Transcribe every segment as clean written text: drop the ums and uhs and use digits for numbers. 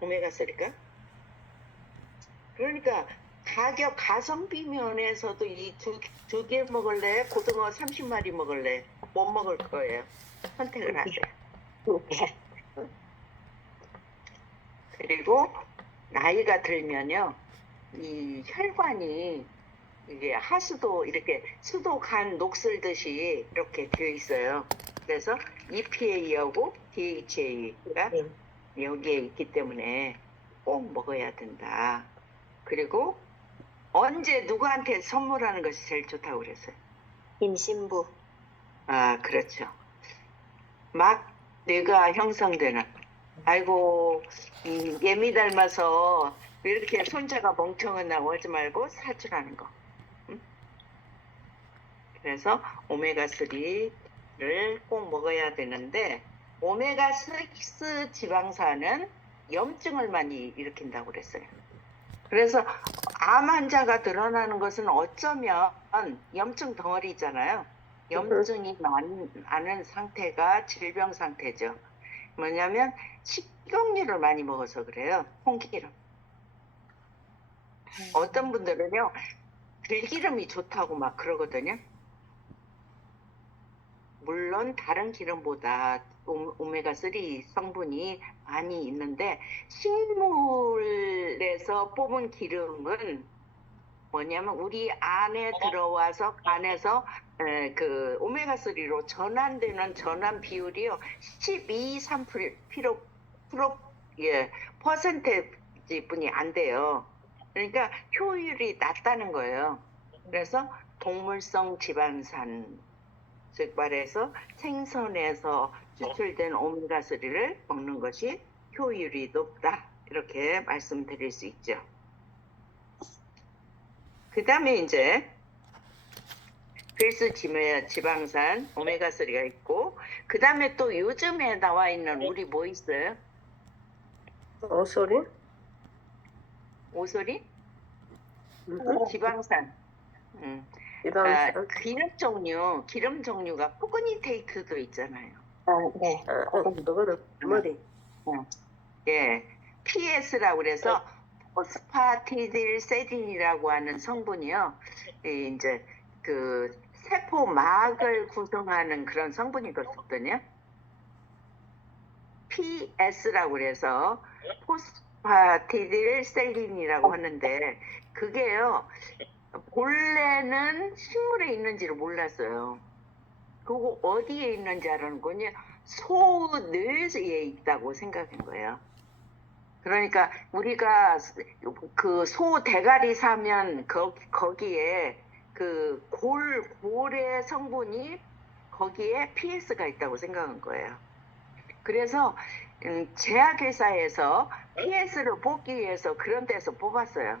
오메가3가? 그러니까 가격 가성비 면에서도 이 두 개 먹을래? 고등어 30마리 먹을래? 못 먹을 거예요. 선택을 하세요. 그리고 나이가 들면요, 이 혈관이 이게 하수도 이렇게 수도 간 녹슬듯이 이렇게 되어 있어요. 그래서 EPA하고 DHA가 여기에 있기 때문에 꼭 먹어야 된다. 그리고 언제 누구한테 선물하는 것이 제일 좋다고 그랬어요? 임신부. 아, 그렇죠. 막 뇌가 형성되는, 아이고 예미 닮아서 왜 이렇게 손자가 멍청하냐고 하지 말고 사주라는 거. 응? 그래서 오메가3를 꼭 먹어야 되는데, 오메가6 지방산은 염증을 많이 일으킨다고 그랬어요. 그래서 암 환자가 드러나는 것은 어쩌면 염증 덩어리잖아요. 염증이 많은 상태가 질병 상태죠. 뭐냐면 식용유를 많이 먹어서 그래요. 콩기름. 어떤 분들은요, 들기름이 좋다고 막 그러거든요. 물론 다른 기름보다 오메가3 성분이 많이 있는데, 식물에서 뽑은 기름은 뭐냐면 우리 안에 들어와서 간에서 그 오메가3로 전환되는 전환 비율이요 12, 3% 퍼센테이지뿐이 안 돼요. 그러니까 효율이 낮다는 거예요. 그래서 동물성 지방산, 즉 말해서 생선에서 추출된 오메가3를 먹는 것이 효율이 높다, 이렇게 말씀드릴 수 있죠. 그 다음에 이제 필수 지방산 오메가3가 있고, 그 다음에 또 요즘에 나와 있는 우리 뭐 있어요? 오소리? 오소리? 지방산. 지방산. 기름 종류가 포그니테이트도 있잖아요. 네. 그거는 머리. 예, PS라고 그래서 포스파티딜세딘이라고 하는 성분이요. 이제 그 세포막을 구성하는 그런 성분이거든요. PS라고 그래서 포스파티딜셀린이라고 하는데, 그게요, 본래는 식물에 있는지를 몰랐어요. 그거 어디에 있는지 알았는 거냐? 소뇌에 있다고 생각한 거예요. 그러니까 우리가 그 소 대가리 사면 거기에 그 골의 성분이 거기에 PS가 있다고 생각한 거예요. 그래서 제약회사에서 PS를 뽑기 위해서 그런 데서 뽑았어요.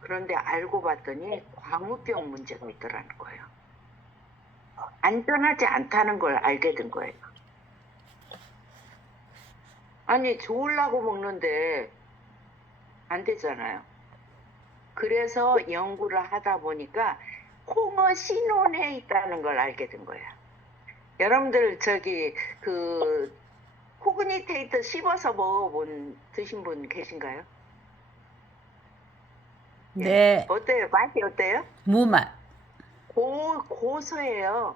그런데 알고 봤더니 광우병 문제가 있더라는 거예요. 안전하지 않다는 걸 알게 된 거예요. 아니, 좋으려고 먹는데 안 되잖아요. 그래서 연구를 하다 보니까 홍어신온에 있다는 걸 알게 된 거예요. 여러분들 그 코그니테이터 씹어서 드신 분 계신가요? 네. 어때요? 맛이 어때요? 무맛. 고소해요.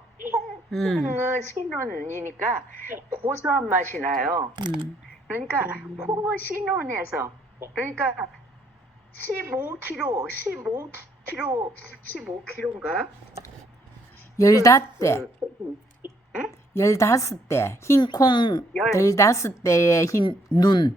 홍어신온이니까 고소한 맛이 나요. 그러니까 홍어신온에서, 그러니까 15kg인가? 15대. 응? 15대. 흰콩 15대의 흰 눈.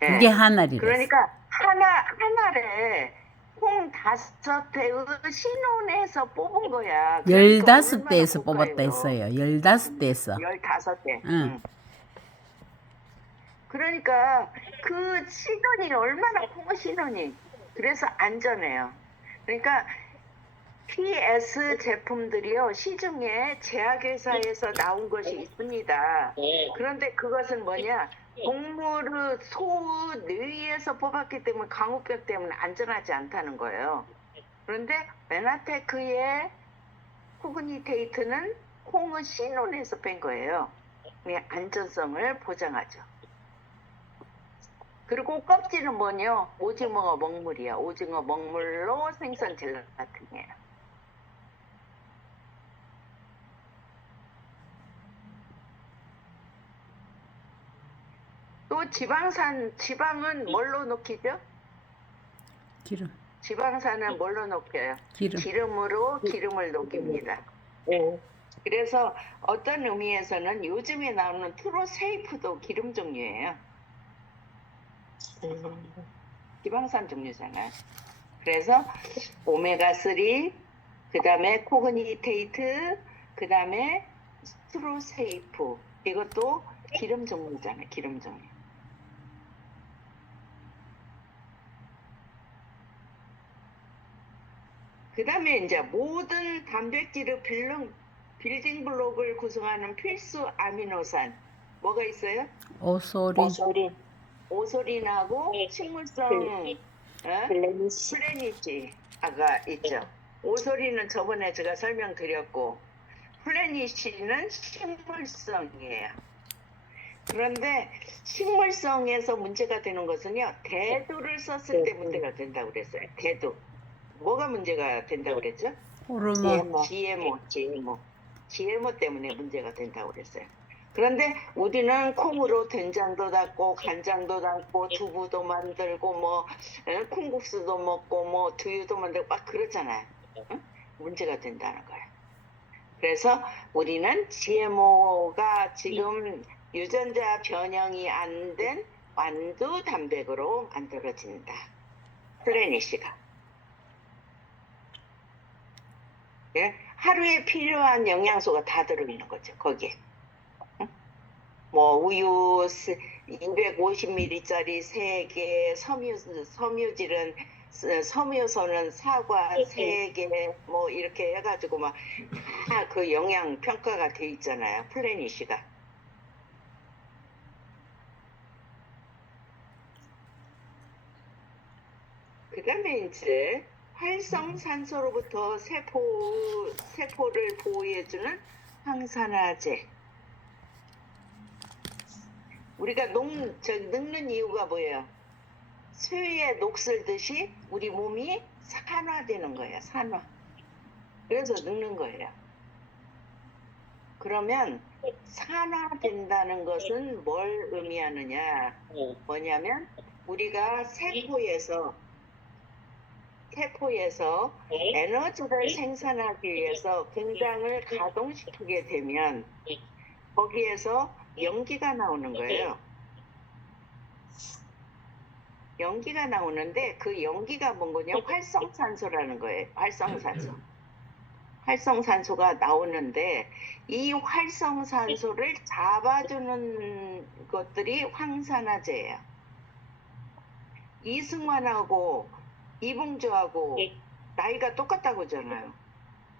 그게 하나리랬어. 그러니까 하나를 콩 5대의 신혼에서 뽑은 거야. 15대에서 뽑았다 했어요. 15대에서. 15대. 응. 그러니까 그 신혼이 얼마나 콩 신혼이. 그래서 안전해요. 그러니까 PS 제품들이요, 시중에 제약회사에서 나온 것이 있습니다. 그런데 그것은 뭐냐, 동물의 소뇌에서 뽑았기 때문에 광우병 때문에 안전하지 않다는 거예요. 그런데 메나테크의 코그니테이트는 콩의 신온에서 뺀 거예요. 안전성을 보장하죠. 그리고 껍질은 뭐냐? 오징어 먹물이야. 오징어 먹물로 생선 젤라틴이에요. 또 지방은 뭘로 녹이죠? 기름. 지방산은 뭘로 녹여요? 기름. 기름으로 기름을 녹입니다. 네. 그래서 어떤 의미에서는 요즘에 나오는 트로세이프도 기름 종류예요. 지방산 종류잖아요. 그래서 오메가3, 그 다음에 코그니테이트, 그 다음에 트로세이프, 이것도 기름 종류잖아요. 기름 종류. 그 다음에 이제 모든 단백질의 빌딩 블록을 구성하는 필수 아미노산 뭐가 있어요? 오소린. 오소린, 오소린하고 네. 식물성 블레니시, 플래니시아가 있죠. 오소린은 저번에 제가 설명드렸고 플래니시는 식물성이에요. 그런데 식물성에서 문제가 되는 것은요. 대두를 썼을 때 문제가 된다고 그랬어요. 대두. 뭐가 문제가 된다고 그랬죠? 호르몬. GMO 때문에 문제가 된다고 그랬어요. 그런데 우리는 콩으로 된장도 담고 간장도 담고 두부도 만들고 뭐 콩국수도 먹고 뭐 두유도 만들고 막 그러잖아요. 응? 문제가 된다는 거예요. 그래서 우리는 GMO가 지금 유전자 변형이 안 된 완두 단백으로 만들어진다. 플래니시가. 예? 하루에 필요한 영양소가 다 들어있는 거죠, 거기에. 응? 뭐, 우유 250ml짜리 3개, 섬유소는 사과 3개, 뭐, 이렇게 해가지고 막, 다 그 영양 평가가 돼 있잖아요, 플래니시가. 그 다음에 이제, 활성산소로부터 세포를 보호해주는 항산화제. 우리가 늙는 이유가 뭐예요? 수유에 녹슬듯이 우리 몸이 산화되는 거예요. 산화. 그래서 늙는 거예요. 그러면 산화된다는 것은 뭘 의미하느냐? 뭐냐면 우리가 세포에서 에너지를 생산하기 위해서 공장을 가동시키게 되면 거기에서 연기가 나오는 거예요. 연기가 나오는데 그 연기가 뭔 거냐? 활성산소라는 거예요. 활성산소가 나오는데 이 활성산소를 잡아주는 것들이 황산화제예요. 이승환하고 이봉주하고 나이가 똑같다고 하잖아요.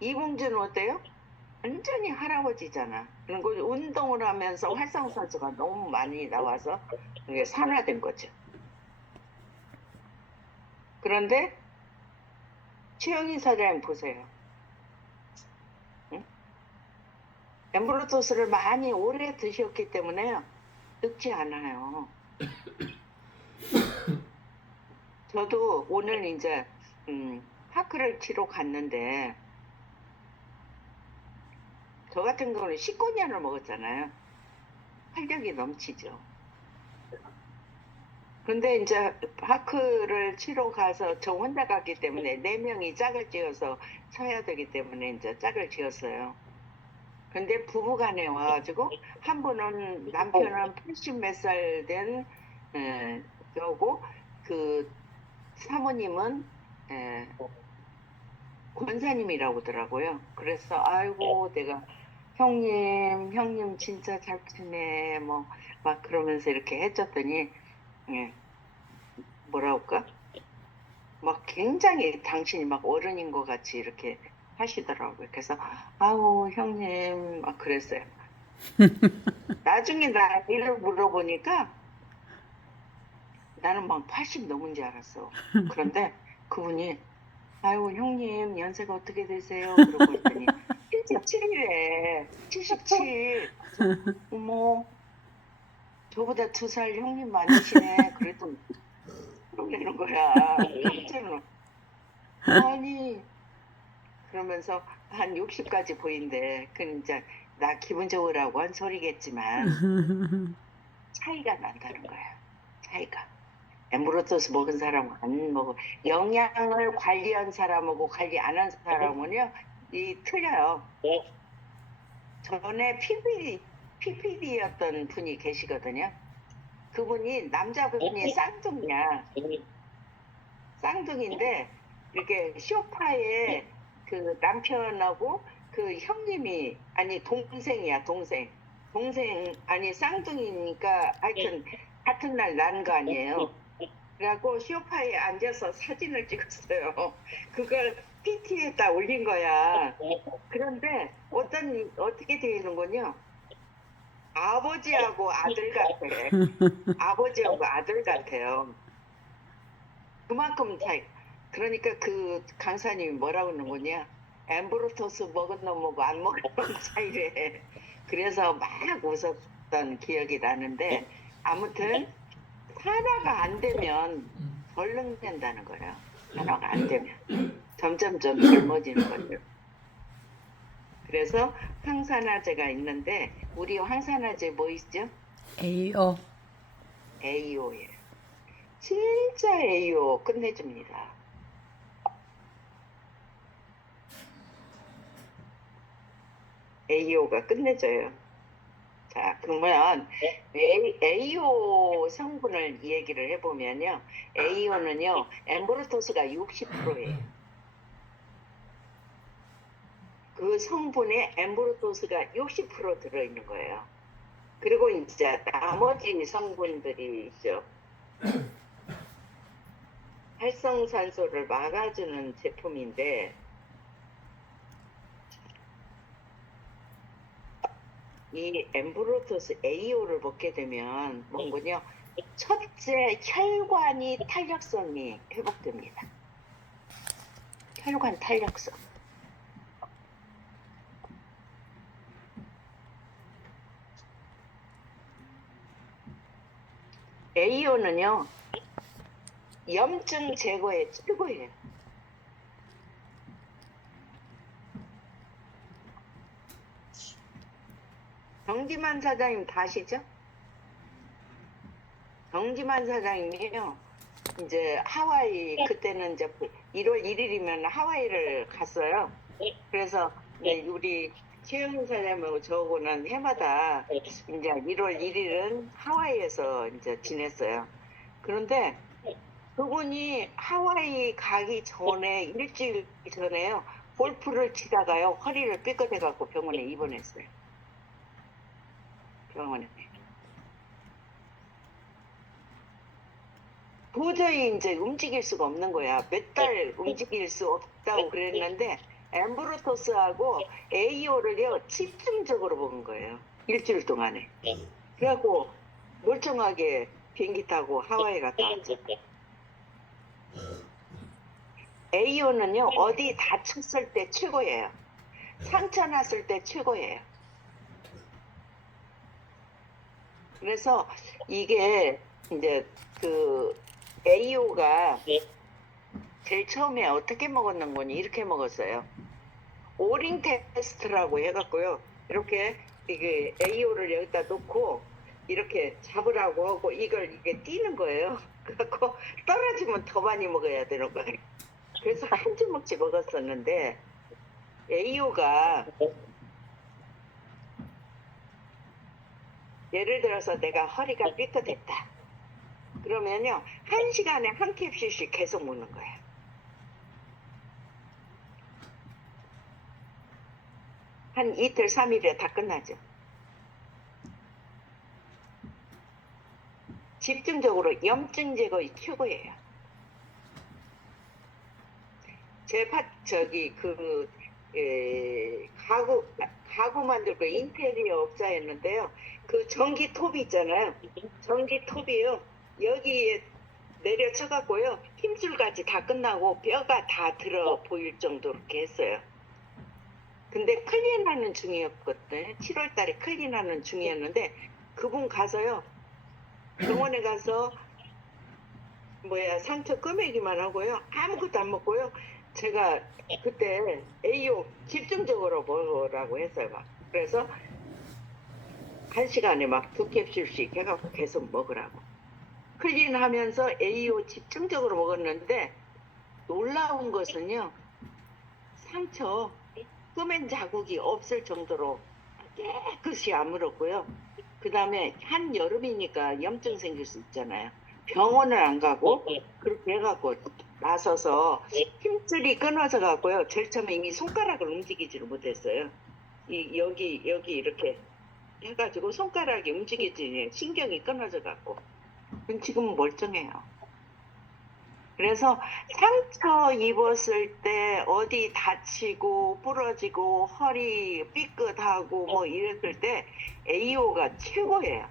이봉주는 어때요? 완전히 할아버지잖아. 그리고 운동을 하면서 활성산소가 너무 많이 나와서 그게 산화된 거죠. 그런데 최영희 사장님 보세요. 응? 엠브로토스를 많이 오래 드셨기 때문에 늙지 않아요. 저도 오늘 이제 파크를 치러 갔는데 저 같은 경우는 19년을 먹었잖아요. 활력이 넘치죠. 근데 이제 파크를 치러 가서 저 혼자 갔기 때문에 4명이 짝을 지어서 쳐야 되기 때문에 이제 짝을 지었어요. 근데 부부간에 와가지고 한 분은 남편은 80 몇 살 된 거고 그 사모님은 권사님이라고 하더라고요. 그래서 아이고 내가 형님 진짜 잘 치네 뭐 막 그러면서 이렇게 해줬더니 뭐라 할까? 막 굉장히 당신이 막 어른인 것 같이 이렇게 하시더라고요. 그래서 아우 형님 막 그랬어요. 나중에 나이를 물어보니까 나는 막 80 넘은 줄 알았어. 그런데 그분이 아이고 형님 연세가 어떻게 되세요? 그러고 있더니 77이래. 77. 어머 저보다 2살 형님 많으시네. 그랬더니 거야. 깜짝 놀라. 아니 그러면서 한 60까지 보인대. 그 이제 나 기분 좋으라고 한 소리겠지만 차이가 난다는 거야. 차이가. 엠브로토스 먹은 사람은 안 먹어. 영양을 관리한 사람하고 관리 안 한 사람은요, 이 틀려요. 전에 PPD였던 분이 계시거든요. 그분이 남자분이 쌍둥이야. 쌍둥이인데 이렇게 쇼파에 그 남편하고 그 형님이 아니 동생이야 동생 아니 쌍둥이니까 하여튼 같은 날 난 거 아니에요. 그래갖고 쇼파에 앉아서 사진을 찍었어요. 그걸 PT에다 올린 거야. 그런데 어떻게 되는군요. 아버지하고 아들 같아. 아버지하고 아들 같아요. 그만큼 차이. 그러니까 그 강사님이 뭐라고 하는 거냐. 엠브로토스 먹은 놈하고 안 먹은 놈 차이래. 그래서 막 웃었던 기억이 나는데 아무튼 산화가 안 되면 덜 늙는다는 거예요. 산화가 안 되면 점점점 젊어지는 거죠. 그래서 항산화제가 있는데 우리 항산화제 뭐 있죠? AO. AO예요. 진짜 AO 끝내줍니다. AO가 끝내줘요. 자, 그러면 AO 성분을 얘기를 해보면요. AO는요, 엠브로토스가 60%예요. 그 성분에 엠브로토스가 60% 들어있는 거예요. 그리고 이제 나머지 성분들이 있죠. 활성산소를 막아주는 제품인데 이 엠브로토스 AO를 먹게 되면 뭐군요. 첫째 혈관이 탄력성이 회복됩니다. 혈관 탄력성. AO는요 염증 제거에 최고예요. 정지만 사장님 다 아시죠? 정지만 사장님이요. 이제 하와이 그때는 이제 1월 1일이면 하와이를 갔어요. 그래서 우리 최영 사장님하고 저하고는 해마다 이제 1월 1일은 하와이에서 이제 지냈어요. 그런데 그분이 하와이 가기 전에 일주일 전에요. 골프를 치다가요. 허리를 삐끗해갖고 병원에 입원했어요. 병원에. 도저히 이제 움직일 수가 없는 거야. 몇 달 움직일 수 없다고 그랬는데 엠브로토스하고 AO를요 집중적으로 먹은 거예요. 일주일 동안에. 그래갖고 멀쩡하게 비행기 타고 하와이 갔다 왔죠. AO는요 어디 다쳤을 때 최고예요. 상처 났을 때 최고예요. 그래서 이게 이제 그 AO가 제일 처음에 어떻게 먹었는 거니 이렇게 먹었어요. 오링 테스트라고 해갖고요. 이렇게 이게 AO를 여기다 놓고 이렇게 잡으라고 하고 이걸 이게 띄는 거예요. 그래갖고 떨어지면 더 많이 먹어야 되는 거예요. 그래서 한 주먹씩 먹었었는데 AO가 예를 들어서 내가 허리가 삐끗했다. 그러면요 1시간에 한 캡슐씩 계속 먹는 거예요. 한 이틀 3일에 다 끝나죠. 집중적으로 염증 제거 최고예요. 가구 만들고 인테리어 업자였는데요. 그 전기 톱이 있잖아요. 전기 톱이요. 여기에 내려쳐갖고요. 힘줄까지 다 끝나고 뼈가 다 들어 보일 정도로 이렇게 했어요. 근데 클린하는 중이었거든요. 7월 달에 클린하는 중이었는데 그분 가서요. 병원에 가서 상처 끄매기만 하고요. 아무것도 안 먹고요. 제가 그때 AO 집중적으로 먹으라고 했어요. 막. 그래서 1시간에 막 2캡슐씩 해갖고 계속 먹으라고. 클린하면서 AO 집중적으로 먹었는데 놀라운 것은요. 상처 끄맨 자국이 없을 정도로 깨끗이 아물었고요. 그 다음에 한여름이니까 염증 생길 수 있잖아요. 병원을 안 가고 그렇게 해갖고 나서서 힘줄이 끊어져 갖고요. 제일 처음에 이미 손가락을 움직이지를 못했어요. 여기 이렇게 해가지고 손가락이 움직이지 신경이 끊어져 갖고 지금은 멀쩡해요. 그래서 상처 입었을 때 어디 다치고 부러지고 허리 삐끗하고 뭐 이랬을 때 AO가 최고예요.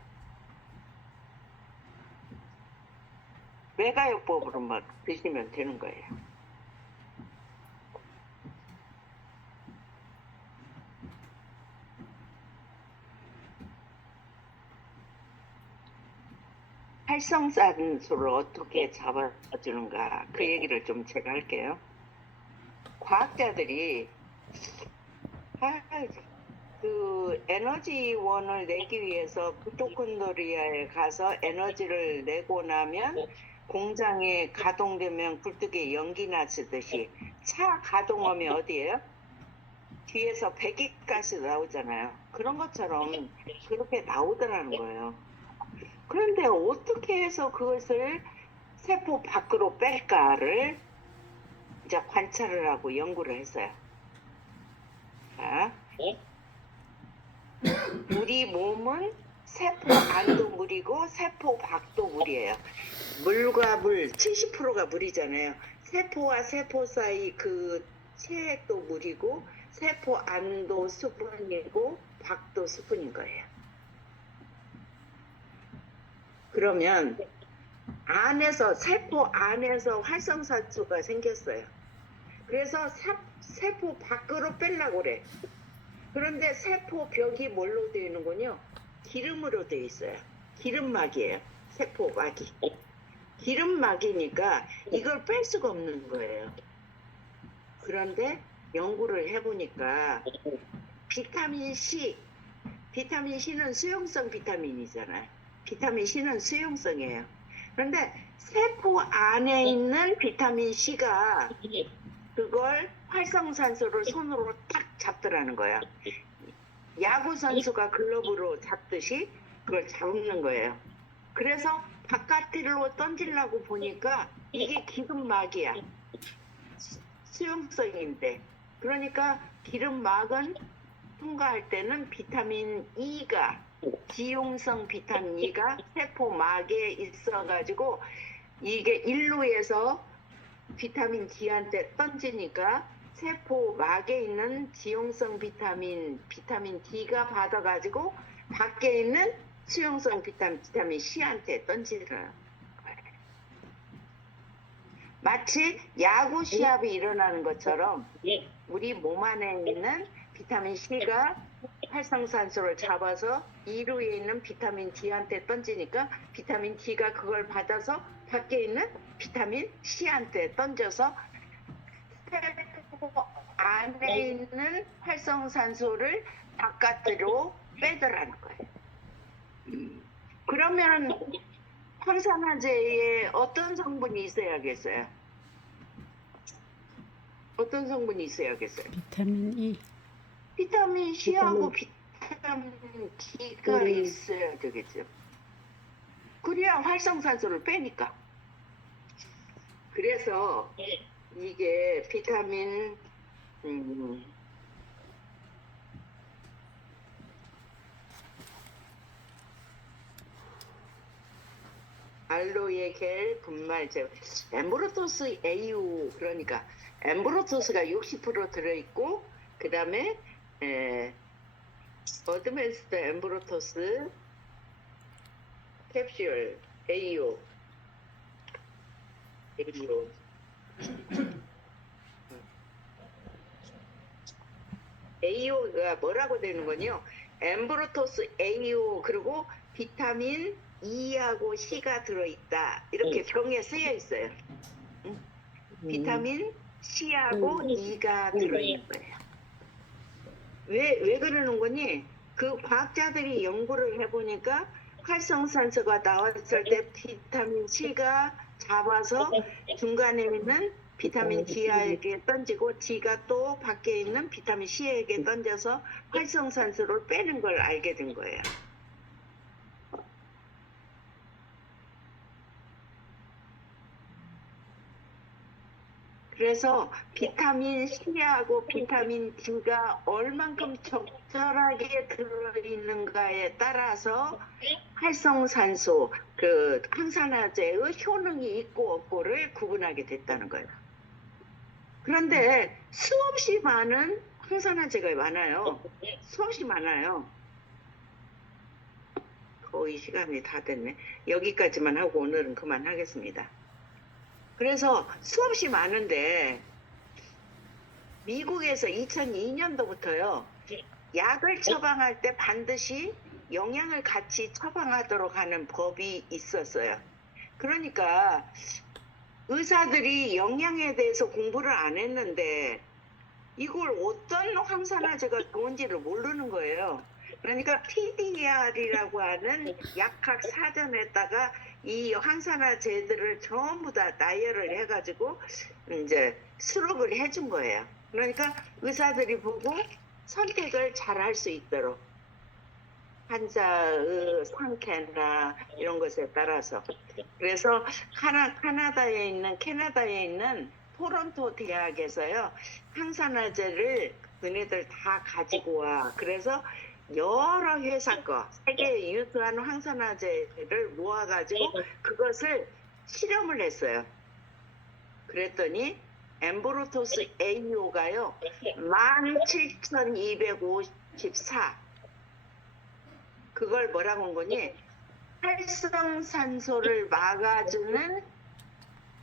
외가요법으로만 드시면 되는 거예요. 활성산소를 어떻게 잡아주는가 그 얘기를 좀 제가 할게요. 과학자들이 그 에너지원을 내기 위해서 미토콘드리아에 가서 에너지를 내고 나면 공장에 가동되면 굴뚝에 연기 나듯이 차 가동하면 어디예요? 뒤에서 배기가스 나오잖아요. 그런 것처럼 그렇게 나오더라는 거예요. 그런데 어떻게 해서 그것을 세포 밖으로 뺄까를 이제 관찰을 하고 연구를 했어요. 자, 우리 몸은 세포 안도 물이고 세포 밖도 물이에요. 물과 물 70%가 물이잖아요. 세포와 세포 사이 그 체액도 물이고 세포 안도 수분이고 밖도 수분인 거예요. 그러면 세포 안에서 활성산소가 생겼어요. 그래서 세포 밖으로 빼려고 그래. 그런데 세포 벽이 뭘로 되어 있는군요? 기름으로 되어 있어요. 기름막이에요. 세포막이. 기름막이니까 이걸 뺄 수가 없는 거예요. 그런데 연구를 해보니까 비타민 C는 수용성 비타민이잖아요. 비타민 C는 수용성이에요. 그런데 세포 안에 있는 비타민 C가 그걸 활성산소를 손으로 딱 잡더라는 거예요. 야구 선수가 글러브로 잡듯이 그걸 잡는 거예요. 그래서 바깥으로 던지려고 보니까 이게 기름막이야. 수용성인데. 그러니까 기름막은 통과할 때는 비타민 E가 지용성 비타민 E가 세포막에 있어가지고 이게 일루에서 비타민 D한테 던지니까 세포막에 있는 지용성 비타민 D가 받아가지고 밖에 있는 수용성 비타민 C한테 던지는 거예요. 마치 야구 시합이 일어나는 것처럼 우리 몸 안에 있는 비타민 C가 활성산소를 잡아서 이루에 있는 비타민 D한테 던지니까 비타민 D가 그걸 받아서 밖에 있는 비타민 C한테 던져서 세포 안에 있는 활성산소를 바깥으로 빼더라는 거예요. 그러면 황산화제에 어떤 성분이 있어야겠어요? 어떤 성분이 있어야겠어요? 비타민 E. 비타민 C하고 비타민 D가 있어야 되겠죠. 그래야 활성산소를 빼니까. 그래서 이게 비타민 알로에 겔 분말제 엠브로토스 AU 그러니까 엠브로토스가 60% 들어있고 그 다음에 어드밴스드 엠브로토스 캡슐 AU AU가 뭐라고 되는 거요? 엠브로토스 AU 그리고 비타민 E하고 C가 들어있다. 이렇게 병에 쓰여 있어요. 비타민 C하고 E가 들어있는 거예요. 왜 그러는 거니? 그 과학자들이 연구를 해보니까 활성산소가 나왔을 때 비타민 C가 잡아서 중간에 있는 비타민 D에게 던지고 D가 또 밖에 있는 비타민 C에게 던져서 활성산소를 빼는 걸 알게 된 거예요. 그래서 비타민 C하고 비타민 D가 얼만큼 적절하게 들어있는가에 따라서 활성산소, 그 항산화제의 효능이 있고 없고를 구분하게 됐다는 거예요. 그런데 수없이 많은 항산화제가 많아요. 수없이 많아요. 거의 시간이 다 됐네. 여기까지만 하고 오늘은 그만하겠습니다. 그래서 수없이 많은데 미국에서 2002년도부터요. 약을 처방할 때 반드시 영양을 같이 처방하도록 하는 법이 있었어요. 그러니까 의사들이 영양에 대해서 공부를 안 했는데 이걸 어떤 항산화제가 좋은지를 모르는 거예요. 그러니까 PDR이라고 하는 약학 사전에다가 이 항산화제들을 전부 다 나열을 해가지고 이제 수록을 해준 거예요. 그러니까 의사들이 보고 선택을 잘 할 수 있도록 환자의 상태나 이런 것에 따라서. 그래서 캐나다에 있는 토론토 대학에서요 항산화제를 그네들 다 가지고 와. 그래서 여러 회사 거 세계 유수한 항산화제를 모아가지고 그것을 실험을 했어요. 그랬더니 엠브로토스 AO가요 17,254. 그걸 뭐라고 한 거니? 활성산소를 막아주는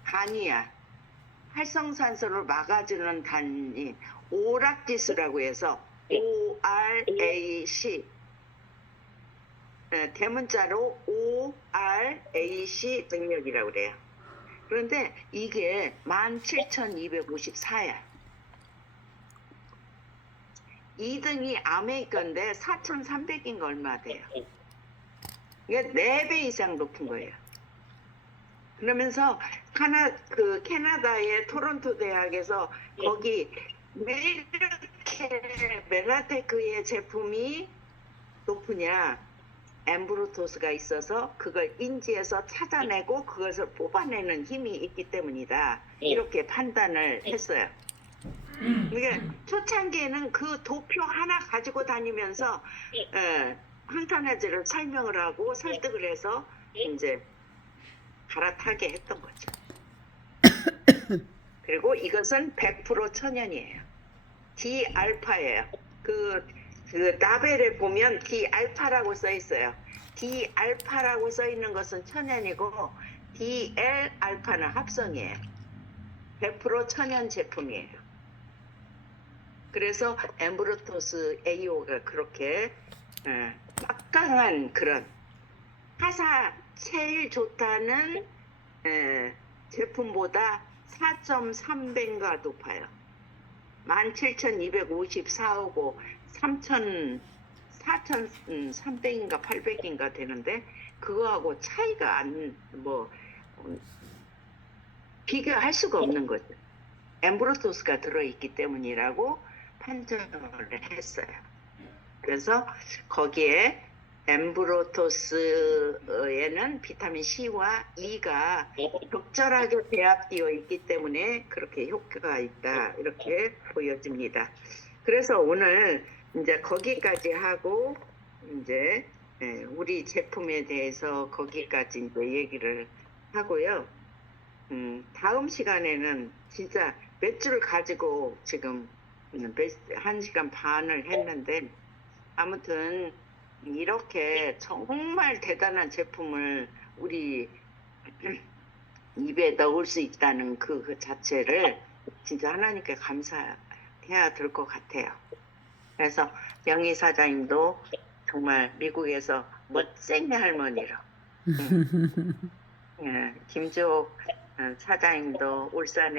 단위야. 활성산소를 막아주는 단위. 오락지수라고 해서 ORAC. 대문자로 ORAC 능력이라고 그래요. 그런데 이게 17,254야. 2등이 아메리카인데 4,300인가 얼마 돼요. 이게 4배 이상 높은 거예요. 그러면서 캐나다의 토론토 대학에서 거기 왜 이렇게 멜라테크의 제품이 높으냐? 엠브로토스가 있어서 그걸 인지해서 찾아내고 그것을 뽑아내는 힘이 있기 때문이다. 이렇게 판단을 했어요. 이게 초창기에는 그 도표 하나 가지고 다니면서 항산화제를 설명을 하고 설득을 해서 이제 갈아타게 했던 거죠. 그리고 이것은 100% 천연이에요. D알파예요. 그 라벨에 보면 D알파라고 써 있어요. D알파라고 써 있는 것은 천연이고 DL알파는 합성이에요. 100% 천연 제품이에요. 그래서 엠브로토스 AO가 그렇게 막강한 그런 하사 제일 좋다는 제품보다 4.3배인가 높아요. 17,254하고 4,300인가 800인가 되는데 그거하고 차이가 비교할 수가 없는 거죠. 엠브로토스가 들어있기 때문이라고 판정을 했어요. 그래서 거기에 엠브로토스에는 비타민 C와 E가 적절하게 배합되어 있기 때문에 그렇게 효과가 있다. 이렇게 보여집니다. 그래서 오늘 이제 거기까지 하고 이제 우리 제품에 대해서 거기까지 이제 얘기를 하고요. 다음 시간에는 진짜 몇 줄 가지고 지금 1시간 반을 했는데 아무튼 이렇게 정말 대단한 제품을 우리 입에 넣을 수 있다는 그 자체를 진짜 하나님께 감사해야 될 것 같아요. 그래서 영희 사장님도 정말 미국에서 멋쟁이 할머니로 김주옥 사장님도 울산에